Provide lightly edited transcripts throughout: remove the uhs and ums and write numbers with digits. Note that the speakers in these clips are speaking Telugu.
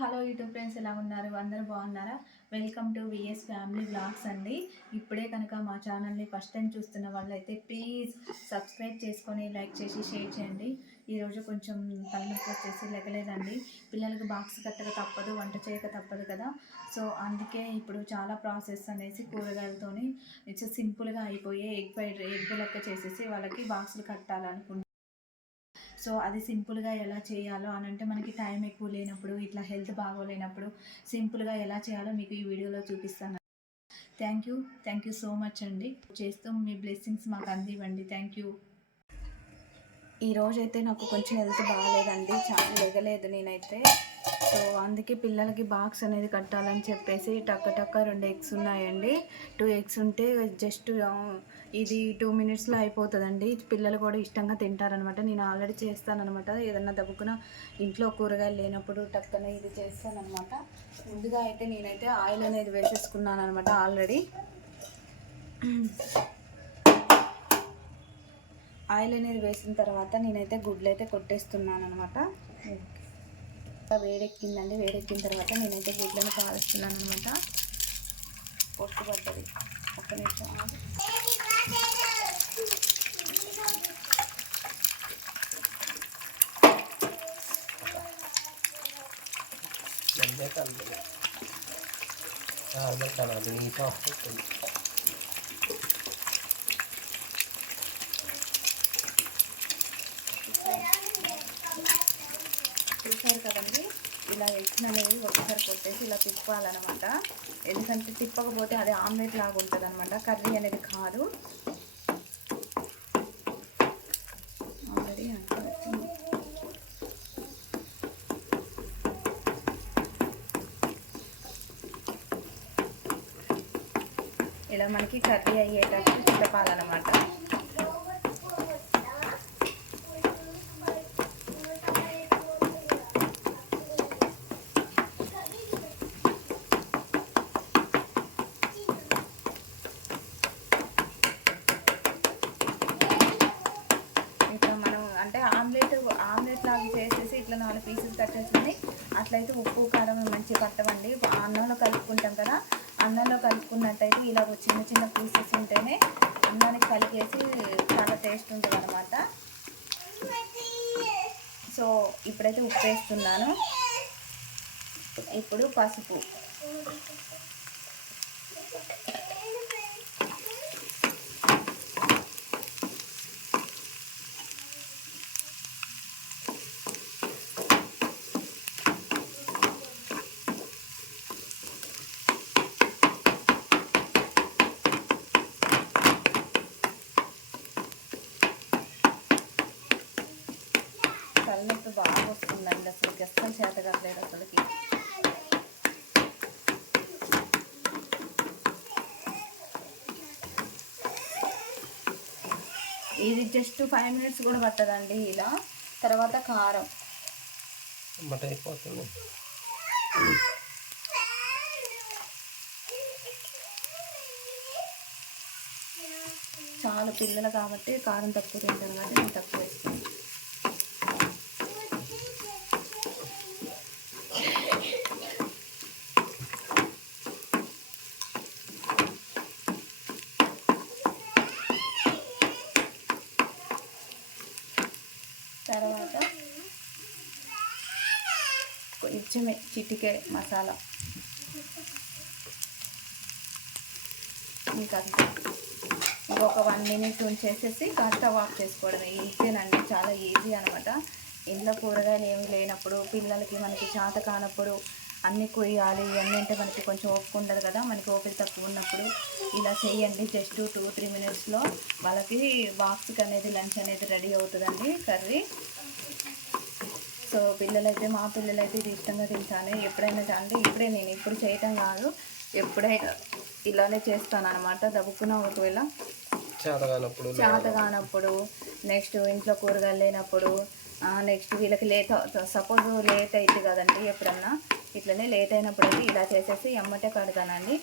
హలో యూట్యూబ్ ఫ్రెండ్స్, ఎలా ఉన్నారు? అందరూ బాగున్నారా? Welcome to VS family blogs అండి. ఇప్పుడే కనుక మా ఛానల్ని ఫస్ట్ టైం చూస్తున్న వాళ్ళైతే ప్లీజ్ సబ్స్క్రైబ్ చేసుకొని లైక్ చేసి షేర్ చేయండి. ఈరోజు కొంచెం తలనొప్పి వచ్చేసి లెగలేదండి. పిల్లలకి బాక్స్ కట్టక తప్పదు, వంట చేయక తప్పదు కదా. సో అందుకే ఇప్పుడు చాలా ప్రాసెస్ అనేసి కూరగాయలతోని సింపుల్గా అయిపోయే ఎగ్ లెక్క చేసేసి వాళ్ళకి బాక్సులు కట్టాలనుకుంటున్నాను. సో అది సింపుల్గా ఎలా చేయాలో అని అంటే మనకి టైం ఎక్కువ లేనప్పుడు, ఇట్లా హెల్త్ బాగోలేనప్పుడు సింపుల్గా ఎలా చేయాలో మీకు ఈ వీడియోలో చూపిస్తాను. థ్యాంక్ యూ సో మచ్ అండి. చేస్తూ మీ బ్లెస్సింగ్స్ మాకు అందివ్వండి. Thank you. ఈరోజైతే నాకు కొంచెం హెల్త్ బాగాలేదండి, చాలా లెగలేదు నేనైతే. సో అందుకే పిల్లలకి బాక్స్ అనేది కట్టాలని చెప్పేసి టక్క 2 ఎగ్స్ ఉన్నాయండి. 2 ఎగ్స్ ఉంటే జస్ట్ ఇది 2 మినిట్స్లో అయిపోతుందండి. పిల్లలు కూడా ఇష్టంగా తింటారనమాట. నేను ఆల్రెడీ చేస్తానమాట. ఏదన్నా దబ్బుకున ఇంట్లో కూరగాయలు లేనప్పుడు టక్కన ఇది చేస్తానమాట. ముందుగా అయితే నేనైతే ఆయిల్ అనేది వేసేసుకున్నాను అనమాట. ఆల్రెడీ ఆయిల్ అనేది వేసిన తర్వాత నేనైతే గుడ్లు అయితే కొట్టేస్తున్నాను అనమాట. వేడెక్కిందండి. వేడెక్కిన తర్వాత నేనైతే గుడ్లను కాలుస్తున్నాను అనమాట. పొట్టు పడ్డది, ఒక్క నిమిషం. చూసారు కదండి, ఇలా ఎగ్స్ అనేది ఒకసారి కొట్టేసి ఇలా తిప్పాలన్నమాట. ఎందుకంటే తిప్పకపోతే అది ఆమ్లెట్ లాగా ఉంటుంది అనమాట, కర్రీ అనేది కాదు. ఆల్రెడీ ఇలా మనకి కర్రీ అయ్యేటట్టు తిప్పాలన్నమాట. ఆమ్లెట్ లాగా చేసేసి ఇట్లా 4 పీసెస్ కట్ చేసుకొని అట్లయితే ఉప్పు కారం మంచిగా పట్టవండి. అన్నంలో కలుపుకుంటాం కదా, అన్నంలో కలుపుకున్నట్టయితే ఇలా చిన్న పీసెస్ ఉంటేనే అన్నానికి కలిపేసి చాలా టేస్ట్ ఉంటుంది అనమాట. సో ఇప్పుడైతే ఉప్పు వేస్తున్నాను. ఇప్పుడు పసుపు, తలనొప్పి బాగా వస్తుందండి. అసలుకి అస్సలు చేత కావట్లేదు అసలుకి. ఇది జస్ట్ 5 మినిట్స్ కూడా పట్టదండి. ఇలా తర్వాత కారం అయిపోతుంది. చాలా పిల్లలు కాబట్టి కారం తక్కువ తింటారు కాబట్టి నేను తక్కువ వేస్తాను. తర్వాత కొంచెం చిటికే మసాలా, ఇంకా ఇంకొక 1 మినిట్ ఉంచేసేసి స్టవ్ ఆఫ్ చేసుకోవడం. ఈజీనండి, చాలా ఈజీ అనమాట. ఇంట్లో కూరగాయలు ఏమి లేనప్పుడు, పిల్లలకి మనకి చేత కానప్పుడు, అన్నీ కొయ్యాలి ఇవన్నీ అంటే మనకి కొంచెం ఓపిక ఉండదు కదా. మనకి ఓపిక తక్కువ ఉన్నప్పుడు ఇలా చేయండి. జస్ట్ 2-3 మినిట్స్లో వాళ్ళకి బాక్స్కి అనేది లంచ్ అనేది రెడీ అవుతుందండి, కర్రీ. సో మా పిల్లలైతే ఇది ఇష్టంగా తింటాను. ఎప్పుడైనా అంటే నేను ఇప్పుడు చేయటం కాదు, ఎప్పుడైనా ఇలానే చేస్తాను అనమాట. దబ్బుకున్న ఒకవేళ చేతగానప్పుడు, నెక్స్ట్ ఇంట్లో కూరగాయలు లేనప్పుడు, నెక్స్ట్ వీళ్ళకి సపోజ్ లేట్ అవుతుంది కదండి. ఎప్పుడన్నా ఇట్లనే లేట్ అయినప్పుడు అయితే ఇలా చేసేసి ఎమ్మటే కడతానండి.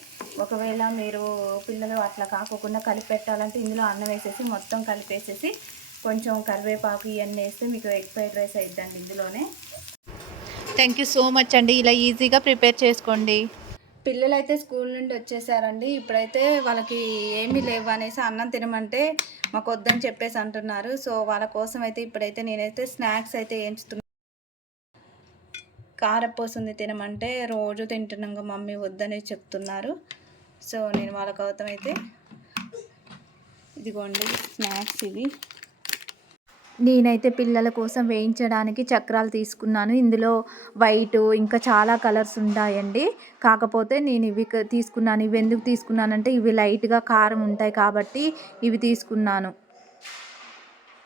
ఒకవేళ మీరు పిల్లలు అట్లా కాకుండా కలిపి పెట్టాలంటే ఇందులో అన్నం వేసేసి మొత్తం కలిపేసేసి కొంచెం కరివేపాకు ఇవన్నీ వేస్తే మీకు ఎగ్ ఫ్రైడ్ రైస్ అయిద్దండి ఇందులోనే. థ్యాంక్ యూ సో మచ్ అండి. ఇలా ఈజీగా ప్రిపేర్ చేసుకోండి. పిల్లలు అయితే స్కూల్ నుండి వచ్చేసారండి. ఇప్పుడైతే వాళ్ళకి ఏమీ లేవు అనేసి అన్నం తినమంటే మాకు వద్దని చెప్పేసి అంటున్నారు. సో వాళ్ళ కోసం అయితే ఇప్పుడైతే నేనైతే స్నాక్స్ అయితే ఏంచుతున్నాను. కారపూస తినమంటే రోజు తింటున్నాగా మమ్మీ వద్దని చెప్తున్నారు. సో నేను వాళ్ళ కోసం అయితే ఇదిగోండి స్నాక్స్ ఇవి. నేనైతే పిల్లల కోసం వేయించడానికి చక్రాలు తీసుకున్నాను. ఇందులో వైటు ఇంకా చాలా కలర్స్ ఉంటాయండి. కాకపోతే నేను ఇవి తీసుకున్నాను. ఇవి ఎందుకు తీసుకున్నానంటే ఇవి లైట్గా కారం ఉంటాయి కాబట్టి ఇవి తీసుకున్నాను.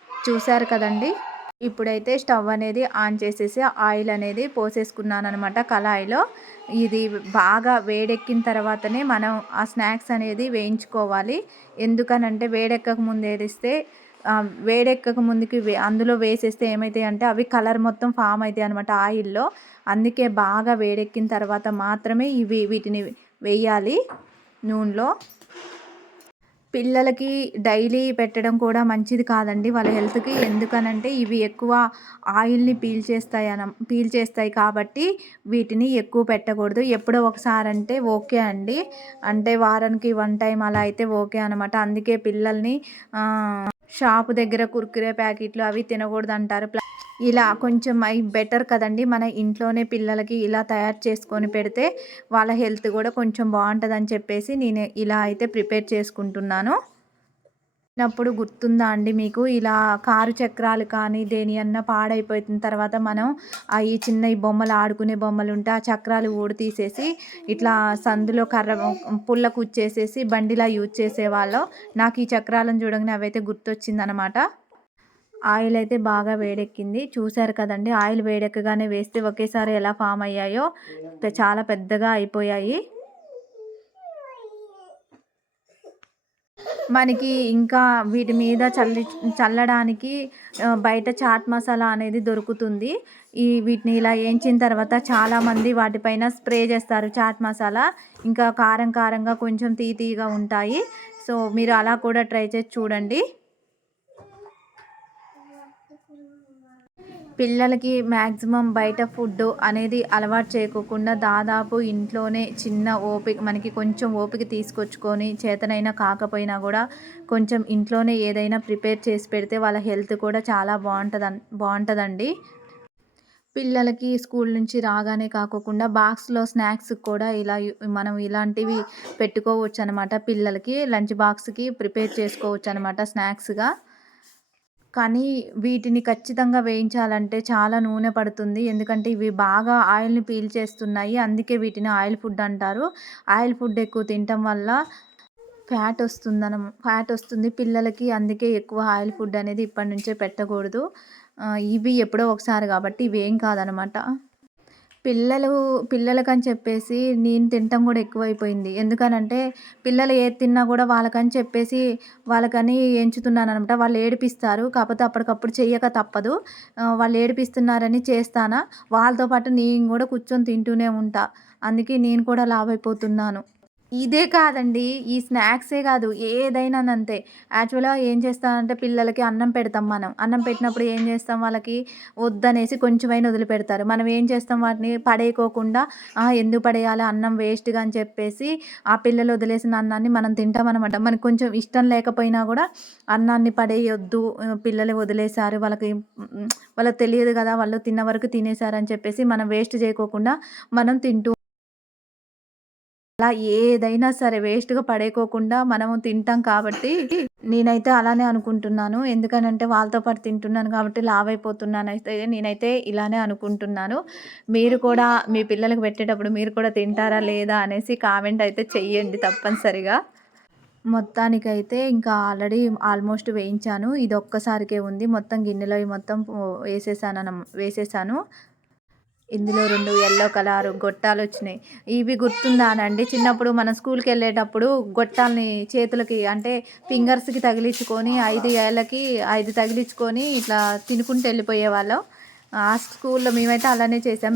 చూసారు కదండి. ఇప్పుడైతే స్టవ్ అనేది ఆన్ చేసేసి ఆయిల్ అనేది పోసేసుకున్నాను అనమాట కళాయిలో. ఇది బాగా వేడెక్కిన తర్వాతనే మనం ఆ స్నాక్స్ అనేది వేయించుకోవాలి. ఎందుకనంటే వేడెక్కక ముందు వేడిస్తే వేడెక్కక ముందుకి అందులో వేసేస్తే ఏమవుతాయి అంటే అవి కలర్ మొత్తం ఫామ్ అవుతాయి అనమాట ఆయిల్లో. అందుకే బాగా వేడెక్కిన తర్వాత మాత్రమే వీటిని వేయాలి నూనెలో. పిల్లలకి డైలీ పెట్టడం కూడా మంచిది కాదండి వాళ్ళ హెల్త్కి. ఎందుకనంటే ఇవి ఎక్కువ ఆయిల్ని పీల్చేస్తాయి కాబట్టి వీటిని ఎక్కువ పెట్టకూడదు. ఎప్పుడో ఒకసారి అంటే ఓకే అండి, అంటే వారానికి 1 టైం అలా అయితే ఓకే అనమాట. అందుకే పిల్లల్ని షాపు దగ్గర కుర్కురే ప్యాకెట్లు అవి తినకూడదు అంటారు. ఇలా కొంచెం అవి బెటర్ కదండి. మన ఇంట్లోనే పిల్లలకి ఇలా తయారు చేసుకొని పెడితే వాళ్ళ హెల్త్ కూడా కొంచెం బాగుంటుందని చెప్పేసి నేను ఇలా అయితే ప్రిపేర్ చేసుకుంటున్నాను. అప్పుడు గుర్తుందా అండి మీకు, ఇలా కారు చక్రాలు కానీ దేని అన్నా పాడైపోయిన తర్వాత మనం ఈ చిన్న ఈ బొమ్మలు ఆడుకునే బొమ్మలు ఉంటే ఆ చక్రాలు ఊడి తీసేసి ఇట్లా సందులో కర్ర పుల్ల కుచ్చేసేసి బండిలా యూజ్ చేసేవాళ్ళం. నాకు ఈ చక్రాలను చూడగానే అవైతే గుర్తొచ్చిందనమాట. ఆయిల్ అయితే బాగా వేడెక్కింది. చూసారు కదండి. ఆయిల్ వేడెక్కగానే వేస్తే ఒకేసారి ఎలా ఫామ్ అయ్యాయో చాలా పెద్దగా అయిపోయాయి. మనకి ఇంకా వీటి మీద చల్లడానికి బయట చాట్ మసాలా అనేది దొరుకుతుంది. వీటిని ఇలా వేయించిన తర్వాత చాలామంది వాటిపైన స్ప్రే చేస్తారు చాట్ మసాలా. ఇంకా కారం కారంగా కొంచెం తీయగా ఉంటాయి. సో మీరు అలా కూడా ట్రై చేసి చూడండి. పిల్లలకి మ్యాక్సిమం బయట ఫుడ్ అనేది అలవాటు చేయకోకుండా దాదాపు ఇంట్లోనే చిన్న ఓపిక మనకి కొంచెం ఓపిక తీసుకొచ్చుకొని చేతనైనా కాకపోయినా కూడా కొంచెం ఇంట్లోనే ఏదైనా ప్రిపేర్ చేసి పెడితే వాళ్ళ హెల్త్ కూడా చాలా బాగుంటుందండి. పిల్లలకి స్కూల్ నుంచి రాగానే కాకోకుండా బాక్స్లో స్నాక్స్ కూడా ఇలా మనం ఇలాంటివి పెట్టుకోవచ్చు అనమాట. పిల్లలకి లంచ్ బాక్స్కి ప్రిపేర్ చేసుకోవచ్చు అనమాట స్నాక్స్గా. కానీ వీటిని ఖచ్చితంగా వేయించాలంటే చాలా నూనె పడుతుంది. ఎందుకంటే ఇవి బాగా ఆయిల్ని పీల్చేస్తున్నాయి. అందుకే వీటిని ఆయిల్ ఫుడ్ అంటారు. ఆయిల్ ఫుడ్ ఎక్కువ తినటం వల్ల ఫ్యాట్ వస్తుంది పిల్లలకి. అందుకే ఎక్కువ ఆయిల్ ఫుడ్ అనేది ఇప్పటి నుంచే పెట్టకూడదు. ఇవి ఎప్పుడో ఒకసారి కాబట్టి ఇవేం కాదనమాట. పిల్లలకని చెప్పేసి నేను తినటం కూడా ఎక్కువైపోయింది. ఎందుకనంటే పిల్లలు ఏది తిన్నా కూడా వాళ్ళకని చెప్పేసి వాళ్ళకని ఎంచుతున్నాననమాట. వాళ్ళు ఏడిపిస్తారు. కాకపోతే అప్పటికప్పుడు చెయ్యక తప్పదు. వాళ్ళు ఏడిపిస్తున్నారని చేస్తానా, వాళ్ళతో పాటు నేను కూడా కూర్చొని తింటూనే ఉంటా. అందుకే నేను కూడా లావైపోతున్నాను. ఇదే కాదండి, ఈ స్నాక్సే కాదు ఏదైనా అంతే. యాక్చువల్‌గా ఏం చేస్తామంటే పిల్లలకి అన్నం పెడతాం మనం. అన్నం పెట్టినప్పుడు ఏం చేస్తాం, వాళ్ళకి వద్దనేసి కొంచెమైనా వదిలిపెడతారు. మనం ఏం చేస్తాం, వాటిని పడేయకోకుండా ఎందుకు పడేయాలి అన్నం వేస్ట్‌గా అని చెప్పేసి ఆ పిల్లలు వదిలేసిన అన్నాన్ని మనం తింటామనమాట. మనకు కొంచెం ఇష్టం లేకపోయినా కూడా అన్నాన్ని పడేయొద్దు, పిల్లలు వదిలేశారు వాళ్ళకి తెలియదు కదా, వాళ్ళు తిన్న వరకు తినేశారని చెప్పేసి మనం వేస్ట్ చేయకోకుండా మనం తింటూ అలా ఏదైనా సరే వేస్ట్‌గా పడేయకోకుండా మనము తింటాం కాబట్టి నేనైతే అలానే అనుకుంటున్నాను. ఎందుకనంటే వాళ్ళతో పాటు తింటున్నాను కాబట్టి లావైపోతున్నానైతే నేనైతే ఇలానే అనుకుంటున్నాను. మీరు కూడా మీ పిల్లలకి పెట్టేటప్పుడు మీరు కూడా తింటారా లేదా అనేసి కామెంట్ అయితే చెయ్యండి తప్పనిసరిగా. మొత్తానికైతే ఇంకా ఆల్మోస్ట్ వేయించాను. ఇది ఒక్కసారికే ఉంది. మొత్తం గిన్నెలో మొత్తం వేసేసాను. ఇందులో 2 యెల్లో కలర్ గొట్టాలొచ్చినాయి. ఇవి గుర్తుందానండి, చిన్నప్పుడు మనం స్కూల్‌కి వెళ్ళేటప్పుడు గొట్టాలని చేతులకి అంటే ఫింగర్స్‌కి తగిలించుకొని 5 ఏళ్ళకి 5 తగిలించుకొని ఇట్లా తినుకుంటూ వెళ్ళిపోయేవాళ్ళం. ఆ స్కూల్‌లో మేమైతే అలానే చేసాం.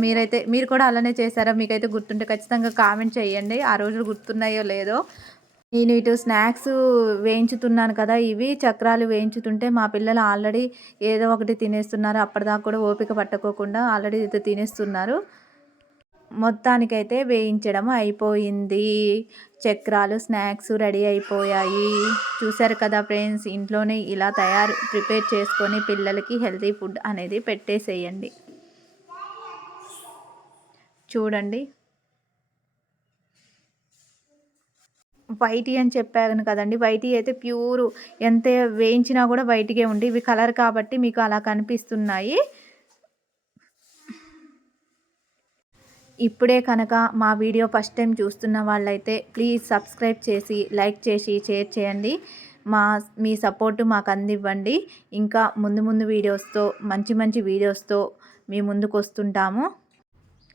మీరు కూడా అలానే చేశారా? మీకైతే గుర్తుంటే ఖచ్చితంగా కామెంట్ చేయండి. ఆ రోజులు గుర్తున్నాయో లేదో. నేను ఇటు స్నాక్స్ వేయించుతున్నాను కదా! ఇవి చక్రాలు వేయించుతుంటే మా పిల్లలు ఆల్రెడీ ఏదో ఒకటి తినేస్తున్నారు. అప్పటిదాకా కూడా ఓపిక పట్టుకోకుండా ఆల్రెడీ ఇది తినేస్తున్నారు. మొత్తానికైతే వేయించడం అయిపోయింది. చక్రాలు, స్నాక్స్ రెడీ అయిపోయాయి. చూసారు కదా ఫ్రెండ్స్, ఇంట్లోనే ఇలా ప్రిపేర్ చేసుకొని పిల్లలకి హెల్తీ ఫుడ్ అనేది పెట్టేసేయండి. చూడండి. వైటీ అని చెప్పాను కదండీ! వైటీ అయితే ప్యూరు, ఎంత వేయించినా కూడా వైట్‌గే ఉండి, ఇవి కలర్ కాబట్టి మీకు అలా కనిపిస్తున్నాయి. ఇప్పుడే కనుక మా వీడియో ఫస్ట్ టైం చూస్తున్న వాళ్ళైతే ప్లీజ్ సబ్స్క్రైబ్ చేసి, లైక్ చేసి, షేర్ చేయండి. మీ సపోర్టు మాకు అందివ్వండి. ఇంకా ముందు వీడియోస్తో, మంచి వీడియోస్తో మీ ముందుకు వస్తుంటాము.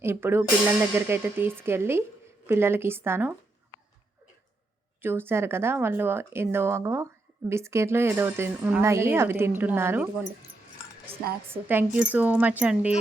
ఇప్పుడు పిల్లల దగ్గరికైతే తీసుకెళ్ళి పిల్లలకి ఇస్తాను. చూసారు కదా, వాళ్ళు ఏందో బిస్కెట్లు ఏదో ఉన్నాయి, అవి తింటున్నారు. Snacks. Thank you so much అండి.